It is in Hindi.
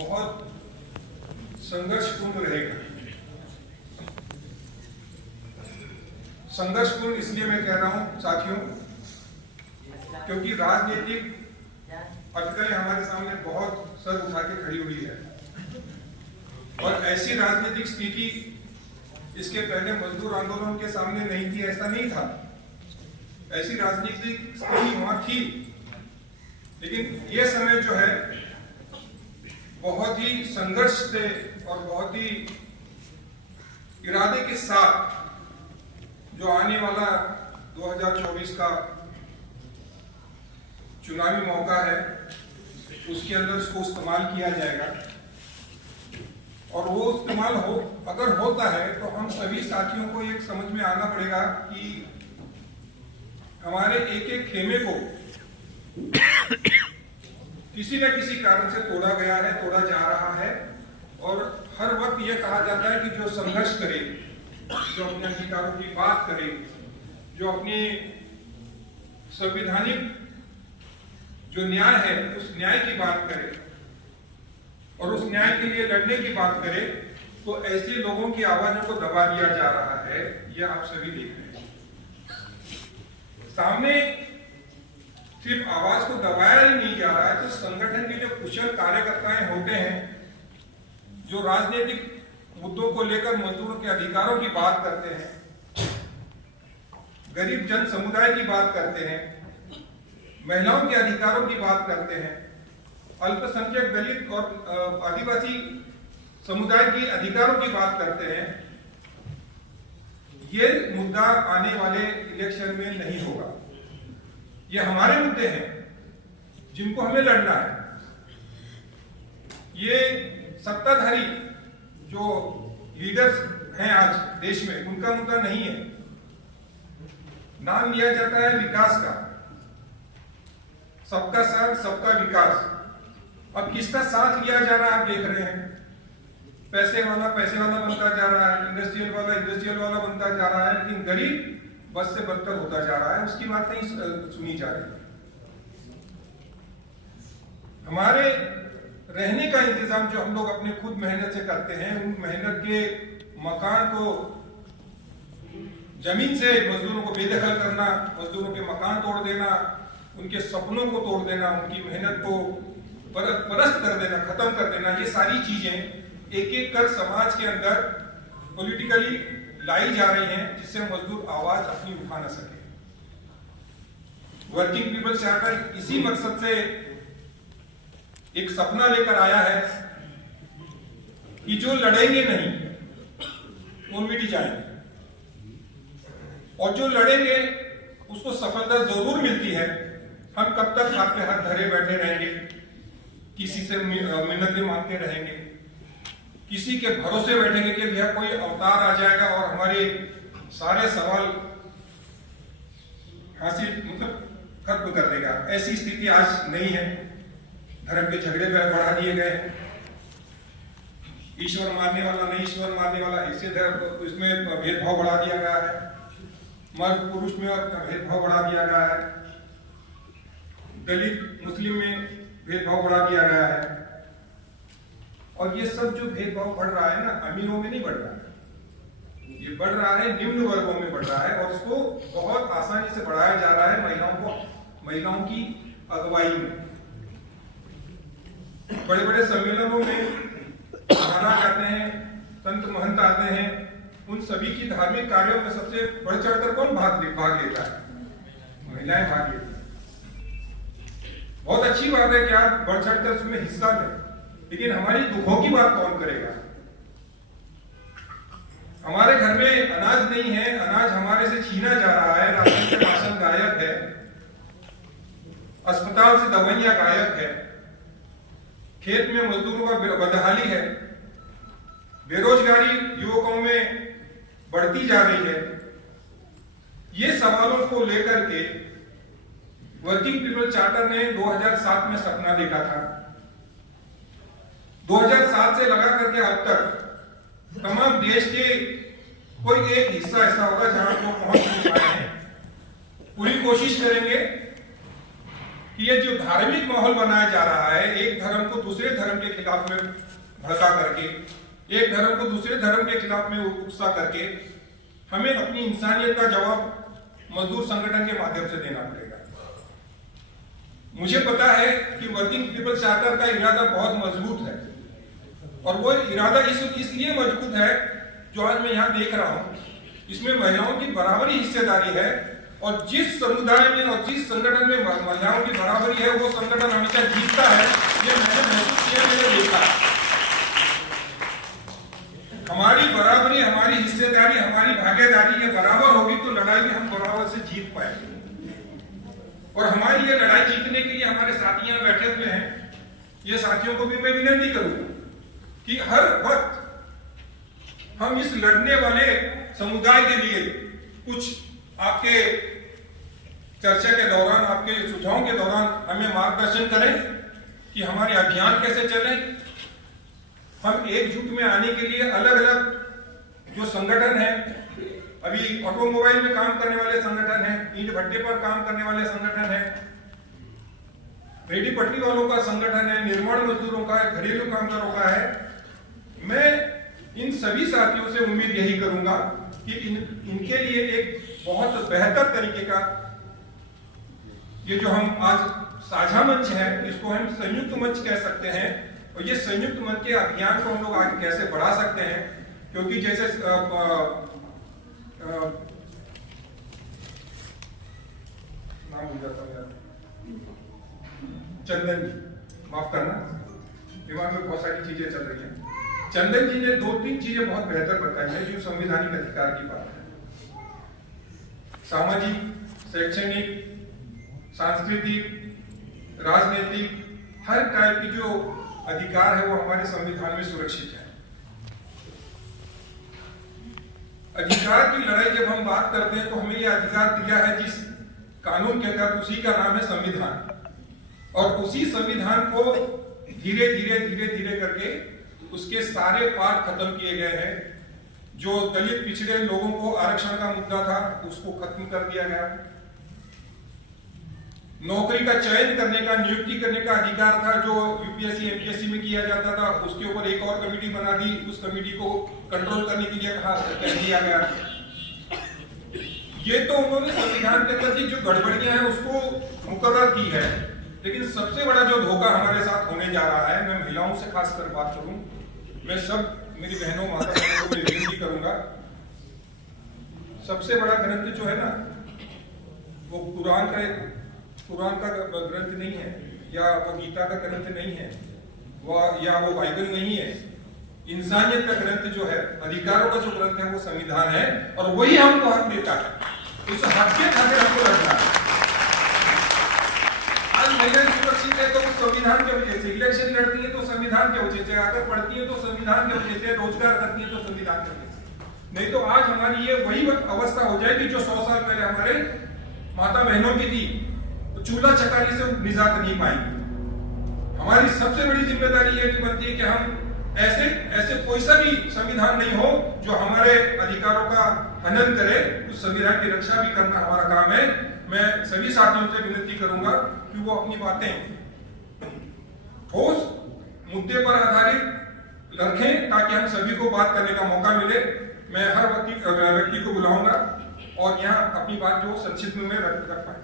बहुत संघर्षपूर्ण रहेगा। संघर्षपूर्ण इसलिए मैं कह रहा हूं साथियों, क्योंकि राजनीतिक अटकलें हमारे सामने बहुत सर उठा के खड़ी हुई है और ऐसी राजनीतिक स्थिति इसके पहले मजदूर आंदोलन के सामने नहीं थी, ऐसा नहीं था। ऐसी राजनीतिक स्थिति वहां थी, लेकिन ये समय जो है बहुत ही संघर्ष से और बहुत ही इरादे के साथ जो आने वाला 2024 का चुनावी मौका है उसके अंदर इसको इस्तेमाल किया जाएगा। और वो इस्तेमाल अगर होता है तो हम सभी साथियों को एक समझ में आना पड़ेगा कि हमारे एक एक खेमे को किसी न किसी कारण से तोड़ा गया है, तोड़ा जा रहा है। और हर वक्त यह कहा जाता है कि जो संघर्ष करे, जो अपने अधिकारों की बात करे, जो अपनी संवैधानिक जो न्याय है उस न्याय की बात करे और उस न्याय के लिए लड़ने की बात करे, तो ऐसे लोगों की आवाजों को दबा दिया जा रहा है। यह आप सभी देख रहे हैं। सामने सिर्फ आवाज को दबाया ही नहीं जा रहा है, तो संगठन के जो कुशल कार्यकर्ताएं होते हैं, जो राजनीतिक मुद्दों को लेकर मजदूरों के अधिकारों की बात करते हैं, गरीब जन समुदाय की बात करते हैं, महिलाओं के अधिकारों की बात करते हैं, अल्पसंख्यक दलित और आदिवासी समुदाय के अधिकारों की बात करते हैं, ये मुद्दा आने वाले इलेक्शन में नहीं होगा। ये हमारे मुद्दे हैं जिनको हमें लड़ना है। ये सत्ताधारी जो लीडर्स हैं आज देश में, उनका मुद्दा नहीं है। नाम लिया जाता है विकास का, सबका साथ सबका विकास। अब किसका साथ लिया जा रहा है आप देख रहे हैं। पैसे वाला बनता जा रहा है, इंडस्ट्रियल वाला बनता जा रहा है, लेकिन गरीब बस से बदतर होता जा रहा है, उसकी बात नहीं सुनी जा रही है। हमारे रहने का इंतजाम जो हम लोग अपने खुद मेहनत से करते हैं, उन मेहनत के मकान को जमीन से मजदूरों को बेदखल करना, मजदूरों के मकान तोड़ देना, उनके सपनों को तोड़ देना, उनकी मेहनत को परस्त कर देना, खत्म कर देना, ये सारी चीजें एक एक कर समाज के अंदर पॉलिटिकली लाई जा रही हैं, जिससे मजदूर आवाज अपनी उठा ना सके। वर्किंग पीपल चार्टर इसी मकसद से एक सपना लेकर आया है कि जो लड़ेंगे नहीं वो मिट जाएंगे, और जो लड़ेंगे उसको सफलता जरूर मिलती है। हम कब तक हाथ पे हाथ धरे बैठे रहेंगे, किसी से मिन्नतें मांगते रहेंगे, किसी के भरोसे बैठेंगे कि भैया कोई अवतार आ जाएगा और हमारे सारे सवाल हासिल खत्म कर देगा। ऐसी स्थिति आज नहीं है। धर्म के झगड़े बढ़ा दिए गए, ईश्वर मानने वाला नहीं ईश्वर मानने वाला, इससे इसमें भेदभाव बढ़ा दिया गया है, मर्द पुरुष में भेदभाव बढ़ा दिया गया है, दलित मुस्लिम में भेदभाव बढ़ा दिया गया है। और ये सब जो भेदभाव बढ़ रहा है ना, अमीरों में नहीं बढ़ रहा है, ये बढ़ रहा है निम्न वर्गों में बढ़ रहा है, और उसको बहुत आसानी से बढ़ाया जा रहा है महिलाओं की अगुवाई में। बड़े बड़े सम्मेलनों में महाराज आते हैं, संत महंत आते हैं, उन सभी की धार्मिक कार्यों में सबसे बढ़ चढ़कर कौन भाग लेता है? महिलाएं भाग लेती हैं। बहुत अच्छी बात है कि आप बढ़ चढ़कर उसमें हिस्सा लें, लेकिन हमारी दुखों की बात कौन करेगा? हमारे घर में अनाज नहीं है, अनाज हमारे से छीना जा रहा है, राशन से राशन गायब है, अस्पताल से दवाइयां गायब है, खेत में मजदूरों का बदहाली है, बेरोजगारी युवकों में बढ़ती जा रही है। ये सवालों को लेकर के वर्किंग पीपल चार्टर ने 2007 में सपना देखा था। 2007 से लगा करके अब तक तमाम देश के कोई एक हिस्सा ऐसा होगा जहां वो पहुंच नहीं पाए हैं। पूरी कोशिश करेंगे कि ये जो धार्मिक माहौल बनाया जा रहा है, एक धर्म को दूसरे धर्म के खिलाफ में भड़का करके, एक धर्म को दूसरे धर्म के खिलाफ में उकसा करके, हमें अपनी इंसानियत का जवाब मजदूर संगठन के माध्यम से देना पड़ेगा। मुझे पता है कि वर्किंग पीपल्स चार्टर का इरादा बहुत मजबूत है, और वो इरादा इसलिए मजबूत है जो आज मैं यहाँ देख रहा हूँ। इसमें महिलाओं की बराबरी हिस्सेदारी है, और जिस समुदाय में और जिस संगठन में महिलाओं की बराबरी है, वो संगठन हमेशा जीतता है। ये मैंने महसूस किया, मैंने देखा। हमारी बराबरी, हमारी हिस्सेदारी, हमारी भागीदारी ये बराबर होगी तो लड़ाई में हम बराबर से जीत पाएंगे। और हमारी ये लड़ाई जीतने के लिए हमारे साथी यहाँ बैठे हुए हैं, ये साथियों को भी मैं विनती करूंगा कि हर वक्त हम इस लड़ने वाले समुदाय के लिए कुछ आपके चर्चा के दौरान, आपके सुझावों के दौरान हमें मार्गदर्शन करें कि हमारे अभियान कैसे चले। हम एकजुट में आने के लिए अलग अलग जो संगठन है, अभी ऑटोमोबाइल में काम करने वाले संगठन है, ईंट भट्टे पर काम करने वाले संगठन है, रेडी पटरी वालों का संगठन है, निर्माण मजदूरों का है, घरेलू कामगारों का है। मैं इन सभी साथियों से उम्मीद यही करूंगा कि इनके लिए एक बहुत बेहतर तरीके का ये जो हम आज साझा मंच है, इसको हम संयुक्त मंच कह सकते हैं। और ये संयुक्त मंच के अभियान को हम लोग आगे कैसे बढ़ा सकते हैं, क्योंकि जैसे नाम भूल जाता हूं यार, चंदन जी, माफ करना, दिमाग में बहुत सारी चीजें चल रही हैं। चंदन जी ने 2-3 चीजें बहुत बेहतर बताई हैं जो संवैधानिक अधिकार की बात है। सामाजिक, शैक्षणिक, सांस्कृतिक, राजनीतिक, हर टाइप की जो अधिकार है वो हमारे संविधान में सुरक्षित है। अधिकार की लड़ाई जब हम बात करते हैं तो हमें यह अधिकार दिया है जिस कानून के तहत, उसी का नाम है संविधान। और उसी संविधान को धीरे धीरे करके उसके सारे पार्ट खत्म किए गए हैं। जो दलित पिछड़े लोगों को आरक्षण का मुद्दा था उसको खत्म कर दिया गया। नौकरी का चयन करने का, नियुक्ति करने का अधिकार था जो यूपीएससी एमपीएससी में किया जाता था, उसके ऊपर एक और कमेटी बना दी, उस कमेटी को कंट्रोल करने के लिए कह दिया गया। ये तो उन्होंने संविधान के अंदर जो गड़बड़ियां हैं उसको मुकर्रर की है। लेकिन सबसे बड़ा जो धोखा हमारे साथ होने जा रहा है, मैं महिलाओं से खासकर बात करूं, मैं सब मेरी बहनों माता बहनों को विनती करूंगा, सबसे बड़ा ग्रंथ जो है ना वो कुरान का ग्रंथ नहीं है, या वो गीता का ग्रंथ नहीं है, या वो बाइबल नहीं है। इंसानियत का ग्रंथ जो है, अधिकारों का जो ग्रंथ है वो संविधान है, और वही हमको हक देता है। उस हक के खातिर हमको लड़ना है। आज महिलाएं सुरक्षित है तो संविधान की वजह से, इलेक्शन लड़ती है तो संविधान की वजह से, अगर पढ़ती है तो संविधान की वजह से, रोजगार करती है तो संविधान की वजह से। नहीं तो आज हमारी ये वही अवस्था हो जाएगी जो 100 साल पहले हमारे माता बहनों की थी, तो चूल्हा चकारी से निजात नहीं पाएंगे। हमारी सबसे बड़ी जिम्मेदारी ये बनती है कि हम ऐसे कोई सा भी संविधान नहीं हो जो हमारे अधिकारों का हनन करे, उस संविधान की रक्षा भी करना हमारा काम है। मैं सभी साथियों से विनती करूंगा कि वो अपनी बातें ठोस मुद्दे पर आधारित रखें ताकि हम सभी को बात करने का मौका मिले। मैं हर व्यक्ति को बुलाऊंगा और यहाँ अपनी बात जो संक्षिप्त में रख पाए।